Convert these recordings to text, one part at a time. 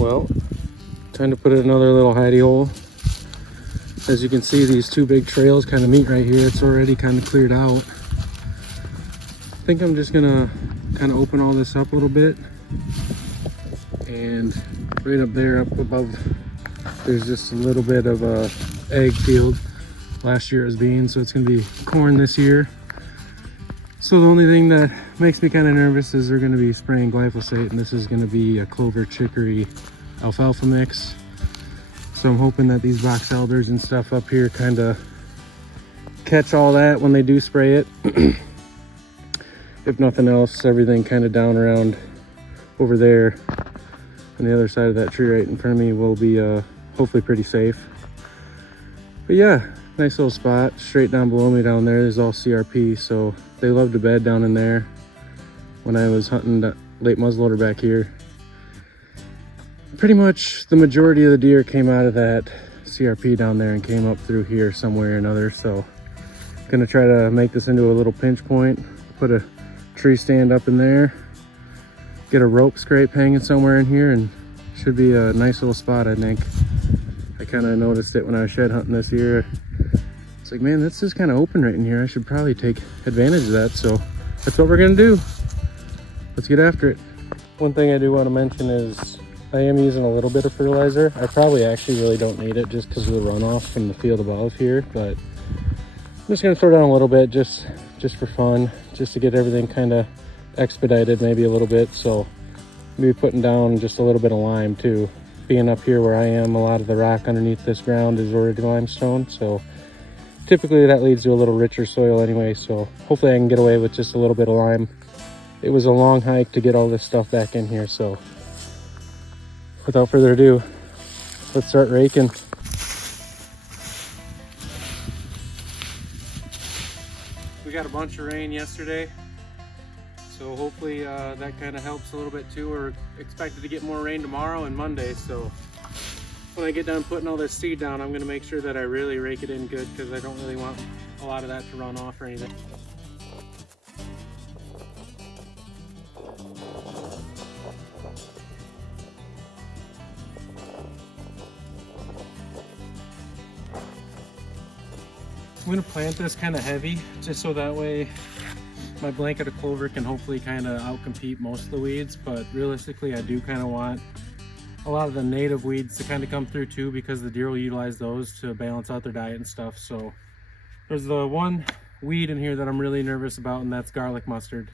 Well, time to put in another little hidey hole. As you can see, these two big trails kind of meet right here. It's already kind of cleared out. I think I'm just gonna kind of open all this up a little bit. And right up there, up above, there's just a little bit of a egg field. Last year it was beans, so it's gonna be corn this year. So the only thing that makes me kind of nervous is they're going to be spraying glyphosate, and this is going to be a Clover Chicory alfalfa mix. So I'm hoping that these box elders and stuff up here kind of catch all that when they do spray it. If nothing else, everything kind of down around over there on the other side of that tree right in front of me will be hopefully pretty safe. But yeah, nice little spot straight down below me down there is all CRP, so they love to bed down in there. When I was hunting that late muzzleloader back here, pretty much the majority of the deer came out of that CRP down there and came up through here somewhere or another. So gonna try to make this into a little pinch point, put a tree stand up in there, get a rope scrape hanging somewhere in here, and should be a nice little spot, I think. I kind of noticed it when I was shed hunting this year. It's like, man, this is kind of open right in here. I should probably take advantage of that. So that's what we're gonna do. Let's get after it. One thing I do want to mention is I am using a little bit of fertilizer. I probably actually really don't need it just because of the runoff from the field above here, but I'm just gonna throw down a little bit just for fun, just to get everything kind of expedited maybe a little bit. So maybe putting down just a little bit of lime too. Being up here where I am, a lot of the rock underneath this ground is already limestone, so typically that leads to a little richer soil anyway, so hopefully I can get away with just a little bit of lime. It was a long hike to get all this stuff back in here, so without further ado, let's start raking. We got a bunch of rain yesterday, so hopefully that kind of helps a little bit too. We're expected to get more rain tomorrow and Monday, so when I get done putting all this seed down, I'm going to make sure that I really rake it in good, because I don't really want a lot of that to run off or anything. I'm going to plant this kind of heavy, just so that way my blanket of clover can hopefully kind of outcompete most of the weeds. But realistically, I do kind of want a lot of the native weeds to kind of come through too, because the deer will utilize those to balance out their diet and stuff. So there's the one weed in here that I'm really nervous about, and that's garlic mustard.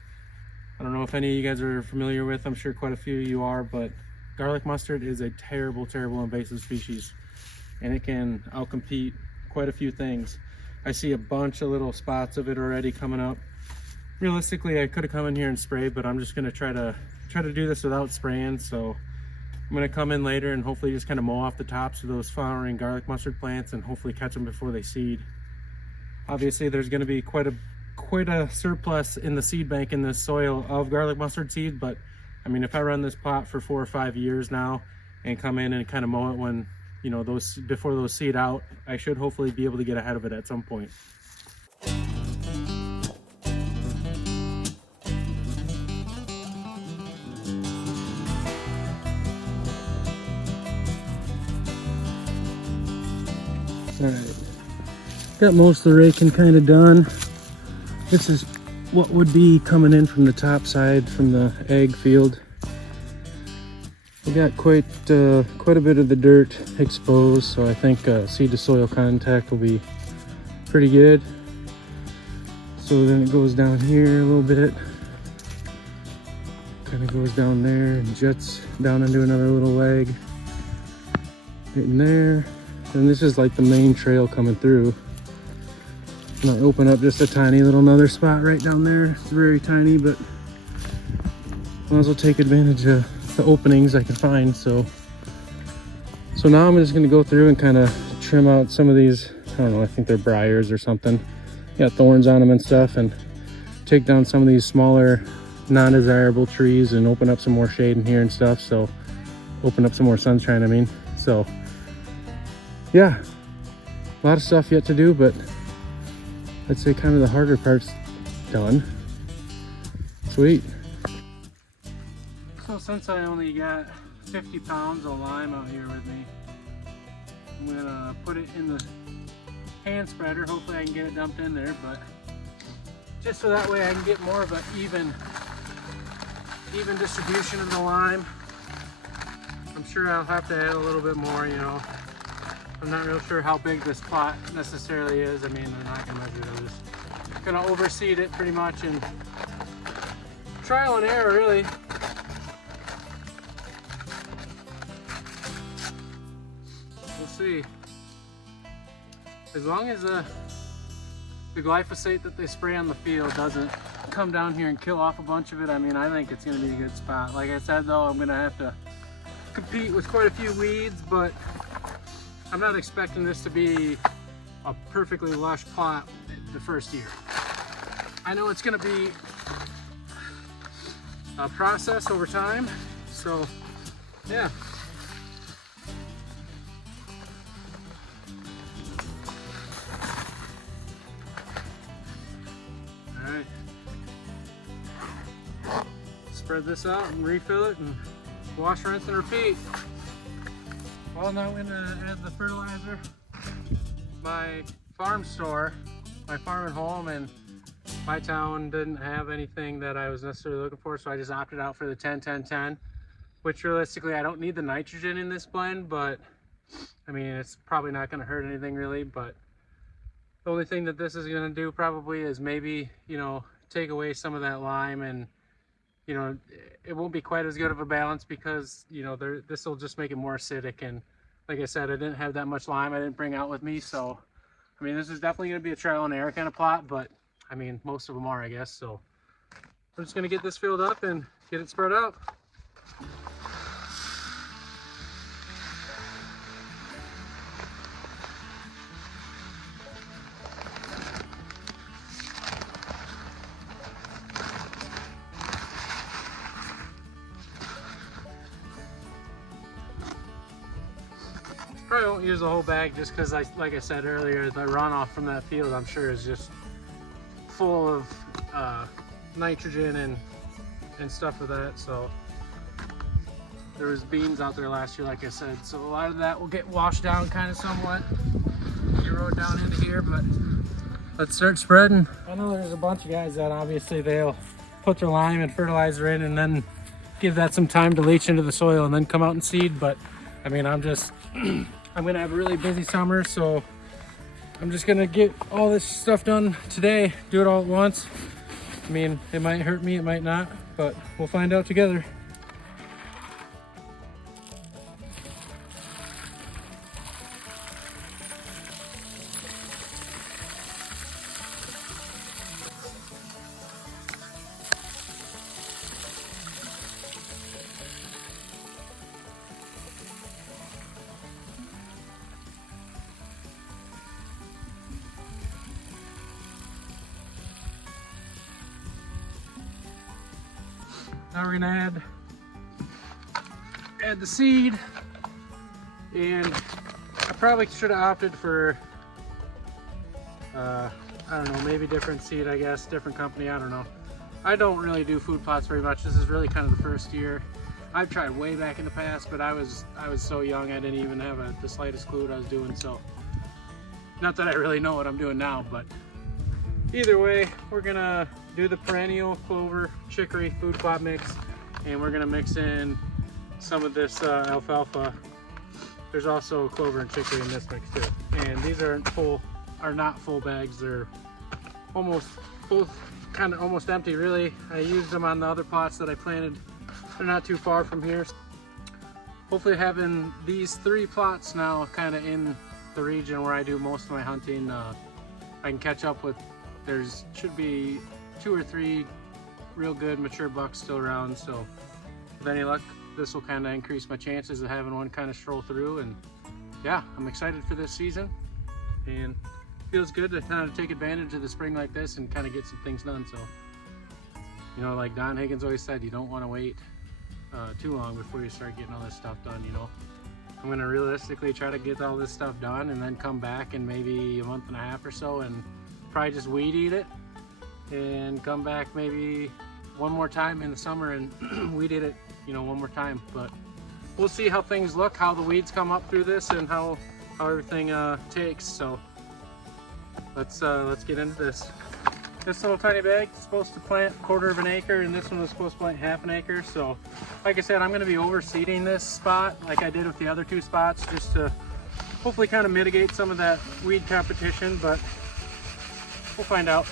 I don't know if any of you guys are familiar with, I'm sure quite a few of you are, but garlic mustard is a terrible invasive species, and it can outcompete quite a few things. I see a bunch of little spots of it already coming up. Realistically, I could have come in here and sprayed, but I'm just going to try to do this without spraying. So I'm going to come in later and hopefully just kind of mow off the tops of those flowering garlic mustard plants and hopefully catch them before they seed. Obviously, there's going to be quite a surplus in the seed bank in this soil of garlic mustard seed, but I mean, if I run this plot for 4 or 5 years now and come in and kind of mow it when, you know, before those seed out, I should hopefully be able to get ahead of it at some point. All right, got most of the raking kind of done. This is what would be coming in from the top side from the egg field. We got quite a bit of the dirt exposed, so I think seed to soil contact will be pretty good. So then it goes down here a little bit, kind of goes down there and jets down into another little leg right in there. And this is like the main trail coming through. I'm gonna open up just a tiny little another spot right down there. It's very tiny, but might as well take advantage of the openings I can find. So now I'm just gonna go through and kind of trim out some of these, I don't know, I think they're briars or something. Got thorns on them and stuff, and take down some of these smaller non-desirable trees and open up some more shade in here and stuff. So open up some more sunshine, I mean. So yeah, a lot of stuff yet to do, but I'd say kind of the harder part's done. Sweet. So since I only got 50 pounds of lime out here with me. I'm gonna put it in the hand spreader. Hopefully I can get it dumped in there, but just so that way I can get more of an even distribution of the lime. I'm sure I'll have to add a little bit more, you know. I'm not real sure how big this plot necessarily is. I mean, I'm not gonna measure it. I'm just gonna overseed it pretty much and trial and error, really. We'll see. As long as the glyphosate that they spray on the field doesn't come down here and kill off a bunch of it, I mean, I think it's gonna be a good spot. Like I said though, I'm gonna have to compete with quite a few weeds, but I'm not expecting this to be a perfectly lush plot the first year. I know it's gonna be a process over time, so yeah. All right, spread this out and refill it and wash, rinse, and repeat. Well, now I'm gonna add the fertilizer. My farm store, my farm and home, and my town didn't have anything that I was necessarily looking for, so I just opted out for the 10-10-10, which realistically I don't need the nitrogen in this blend, but I mean, it's probably not gonna hurt anything really. But the only thing that this is gonna do probably is maybe, you know, take away some of that lime, and you know, it won't be quite as good of a balance because, you know, this will just make it more acidic. And like I said, I didn't have that much lime I didn't bring out with me. So, I mean, this is definitely going to be a trial and error kind of plot, but I mean, most of them are, I guess. So I'm just going to get this filled up and get it spread out. Probably won't use the whole bag just because, like I said earlier, the runoff from that field I'm sure is just full of nitrogen and stuff with that. So there was beans out there last year, like I said, so a lot of that will get washed down kind of somewhat, get rode down into here. But let's start spreading. I know there's a bunch of guys that obviously they'll put their lime and fertilizer in and then give that some time to leach into the soil and then come out and seed. But I mean, I'm just I'm gonna have a really busy summer, so I'm just gonna get all this stuff done today, do it all at once. I mean, it might hurt me, it might not, but we'll find out together. Now we're gonna add the seed, and I probably should have opted for I don't know, maybe different seed, I guess, different company, I don't know. I don't really do food plots very much. This is really kind of the first year. I've tried way back in the past, but I was so young I didn't even have the slightest clue what I was doing. So not that I really know what I'm doing now, but either way, we're gonna do the perennial Clover Chicory food plot mix, and we're gonna mix in some of this alfalfa. There's also Clover and Chicory in this mix too. And these are not full bags. They're almost both kind of almost empty really. I used them on the other plots that I planted. They're not too far from here. Hopefully having these 3 plots now kind of in the region where I do most of my hunting, I can catch up with. There's should be 2 or 3 real good mature bucks still around, so with any luck this will kind of increase my chances of having one kind of stroll through. And yeah, I'm excited for this season, and feels good to kind of take advantage of the spring like this and kind of get some things done. So, you know, like Don Higgins always said, you don't want to wait too long before you start getting all this stuff done. You know, I'm going to realistically try to get all this stuff done and then come back in maybe a month and a half or so and probably just weed eat it, and come back maybe one more time in the summer and weed eat it, you know, one more time. But we'll see how things look, how the weeds come up through this, and how everything takes. So let's get into this. This little tiny bag is supposed to plant 1/4 of an acre, and this one was supposed to plant 1/2 an acre. So like I said, I'm going to be overseeding this spot like I did with the other 2 spots, just to hopefully kind of mitigate some of that weed competition, but we'll find out.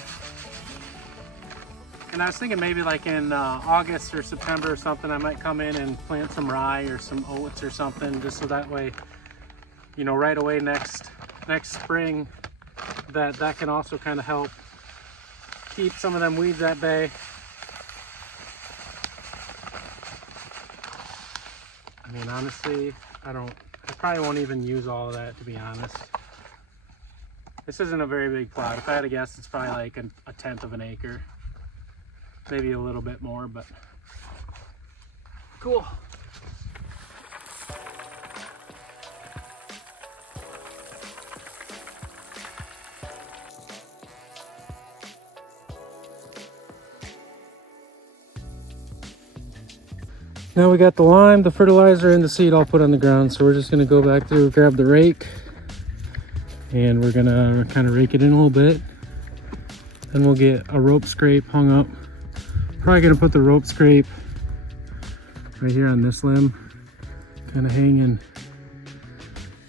And I was thinking maybe like in August or September or something, I might come in and plant some rye or some oats or something, just so that way, you know, right away next spring, that can also kind of help keep some of them weeds at bay. I mean, honestly, I probably won't even use all of that, to be honest. This isn't a very big plot. If I had to guess, it's probably like a 1/10 of an acre. Maybe a little bit more, but cool. Now we got the lime, the fertilizer, and the seed all put on the ground. So we're just gonna go back through, grab the rake, and we're gonna kind of rake it in a little bit. Then we'll get a rope scrape hung up. Probably gonna put the rope scrape right here on this limb, kind of hanging,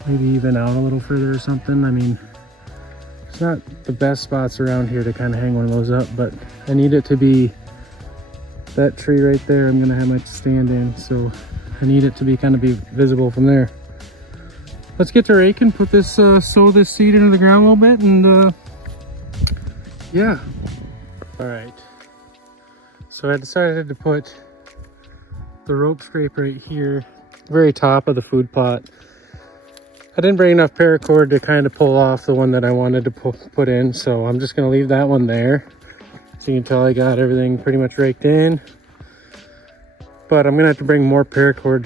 maybe even out a little further or something. I mean, it's not the best spots around here to kind of hang one of those up, but I need it to be that tree right there. I'm gonna have my stand in, so I need it to be kind of be visible from there. Let's get to raking, put this, sow this seed into the ground a little bit, and yeah. All right. So I decided to put the rope scrape right here, very top of the food plot. I didn't bring enough paracord to kind of pull off the one that I wanted to put in, so I'm just gonna leave that one there. So you can tell I got everything pretty much raked in, but I'm gonna have to bring more paracord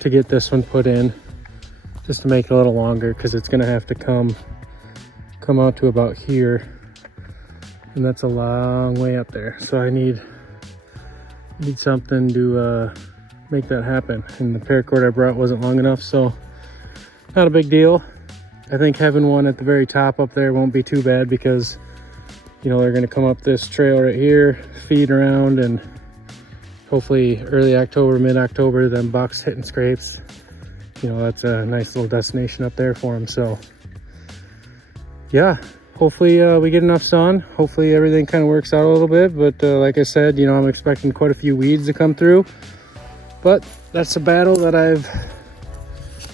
to get this one put in, just to make it a little longer, because it's gonna have to come out to about here, and that's a long way up there. So I need something to make that happen, and the paracord I brought wasn't long enough, so not a big deal. I think having one at the very top up there won't be too bad, because you know, they're going to come up this trail right here, feed around, and hopefully early October, mid-October, them bucks hitting scrapes. You know, that's a nice little destination up there for them. So yeah, hopefully we get enough sun. Hopefully everything kind of works out a little bit. But like I said, you know, I'm expecting quite a few weeds to come through. But that's a battle that I've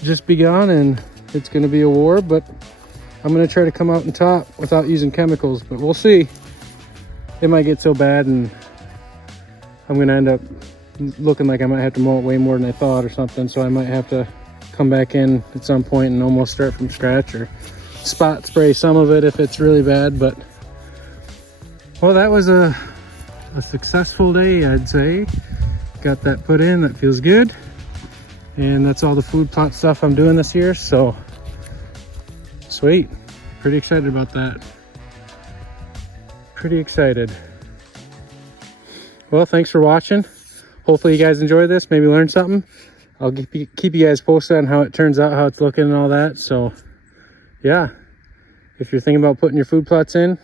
just begun, and it's going to be a war. But I'm gonna try to come out on top without using chemicals, but we'll see. It might get so bad and I'm gonna end up looking like I might have to mow it way more than I thought or something, so I might have to come back in at some point and almost start from scratch, or spot spray some of it if it's really bad. But well, that was a successful day, I'd say. Got that put in, that feels good. And that's all the food plot stuff I'm doing this year, so sweet. Pretty excited about that. Pretty excited. Well, thanks for watching. Hopefully you guys enjoy this, maybe learn something. I'll keep you guys posted on how it turns out, how it's looking and all that. So yeah, if you're thinking about putting your food plots in,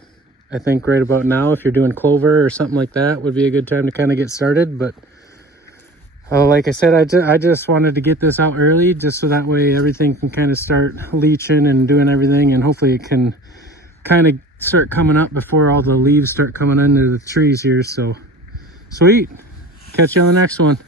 I think right about now, if you're doing clover or something like that, would be a good time to kind of get started. But like I said, I just wanted to get this out early, just so that way everything can kind of start leaching and doing everything, and hopefully it can kind of start coming up before all the leaves start coming into the trees here. So sweet. Catch you on the next one.